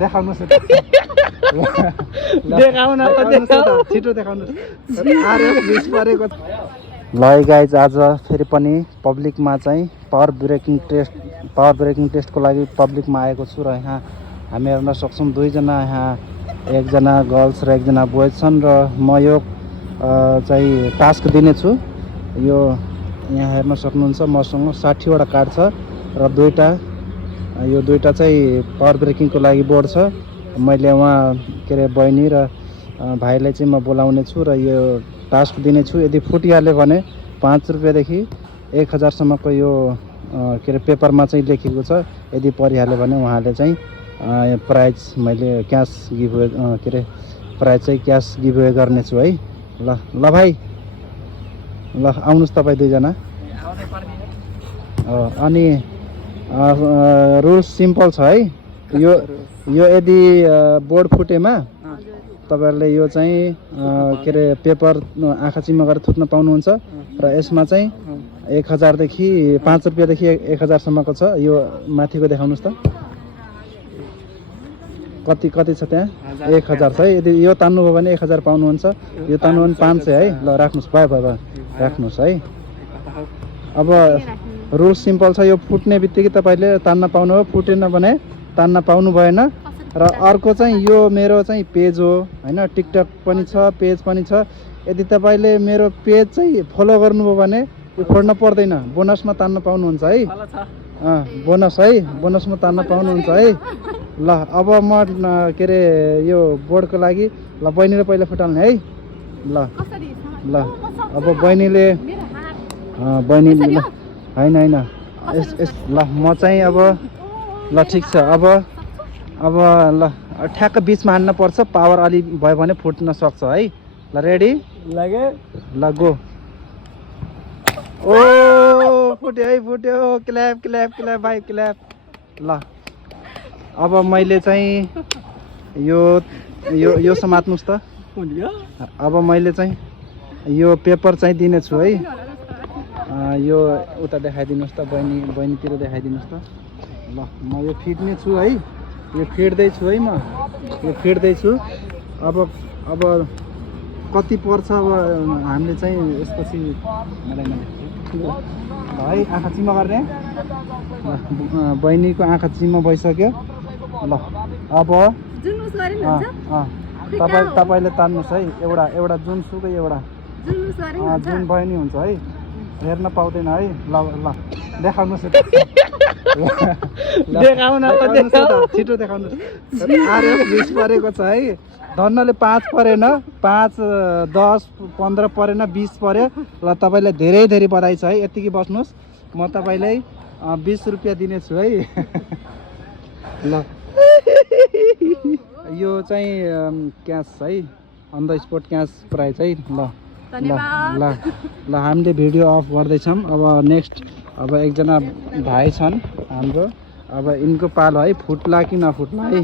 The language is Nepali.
देखाउनुहोस् छिटो देखाउनुहोस् ल गाइज आज फेरि पनि पब्लिकमा चाहिँ पावर ब्रेकिङ टेस्टको लागि पब्लिकमा आएको छु र यहाँ हामी हेर्न सक्छौँ दुईजना यहाँ एकजना गर्ल्स र एकजना बोइज छन् र म यो चाहिँ टास्क दिनेछु यो यहाँ हेर्न सक्नुहुन्छ मसँग 60वटा कार्ड छ र यो दुईटा चाहिँ पावर ब्रेकिङको लागि बोर्ड छ मैले उहाँ के अरे बहिनी र भाइलाई चाहिँ म बोलाउने छु र यो टास्क दिनेछु यदि फुटिहाल्यो भने 5 रुपियाँदेखि 1000 सम्मको यो के अरे पेपरमा चाहिँ लेखेको छ यदि परिहाल्यो भने उहाँले चाहिँ प्राइज मैले क्यास गिभवे के अरे प्राइज चाहिँ क्यास गिभवे गर्नेछु है ल भाइ ल आउनुहोस् तपाईँ दुईजना अनि रुल्स सिम्पल छ है यो यदि बोर्ड फुटेमा तपाईहरुले यो चाहिँ के अरे पेपर आँखा चिम्मा गरेर थुत्न पाउनुहुन्छ र यसमा चाहिँ 1000 देखि 5 रुपियाँदेखि 1000 सम्मको छ यो माथिको देखाउनुहोस् त कति छ त्यहाँ 1000 छ है यदि यो तान्नुभयो भने 1000 पाउनुहुन्छ यो तान्नु भने 500 है ल राख्नुस् भयो राख्नुस् है अब रुल सिम्पल छ यो फुट्ने बित्तिकै तपाईले तान्न पाउनुभयो फुटेन भने तान्न पाउनु भएन र अर्को चाहिँ यो मेरो चाहिँ पेज हो हैन टिकटक पनि छ पेज पनि छ यदि तपाईले मेरो पेज चाहिँ फलो गर्नुभयो भने यो फोड्न पर्दैन बोनसमा तान्न पाउनुहुन्छ है बोनसमा तान्न पाउनुहुन्छ है ल अब म के अरे यो बोर्डको लागि ल बहिनीले पहिला फुटाल्ने है ल अब बहिनीले हैन ल म चाहिँ अब ल ठिक छ अब ल ठ्याक्क बिचमा हान्न पर्छ पावर अलि भयो भने फुट्न सक्छ है ल रेडी लागे ल गो ओ फुट्यो क्ल्याप भाइ क्ल्याप ल अब मैले चाहिँ यो समात्नुस् त अब मैले चाहिँ यो पेपर चाहिँ दिनेछु है यो उता देखाइदिनुहोस् त बहिनीतिर देखाइदिनुहोस् त ल म यो फिट्ने छु है यो फिट्दैछु है म यो फिट्दैछु अब कति पर्छ अब हामीले चाहिँ यसपछि है आँखा चिम्मा गर्ने बहिनीको आँखा चिम्मा भइसक्यो ल अब तपाईँले तान्नुहोस् है एउटा जुनसुकै एउटा जुन बहिनी हुन्छ है हेर्न पाउँदैन है ल देखाउनुहोस् छिटो देखाउनुहोस् आरएफ 20 परेको छ है धन्नले 5 परेन 5 10 15 परेन 20 पर्यो ल तपाईलाई धेरै बधाई छ है यतिकै बस्नुहोस् म तपाईलाई 20 रुपियाँ दिनेछु है ल यो चाहिँ क्यास है on the spot cash prize है ल हामीले भिडियो अफ गर्दैछौँ अब नेक्स्ट अब एकजना भाइ छन् हाम्रो अब यिनको पालो है फुट्ला कि नफुट्ला है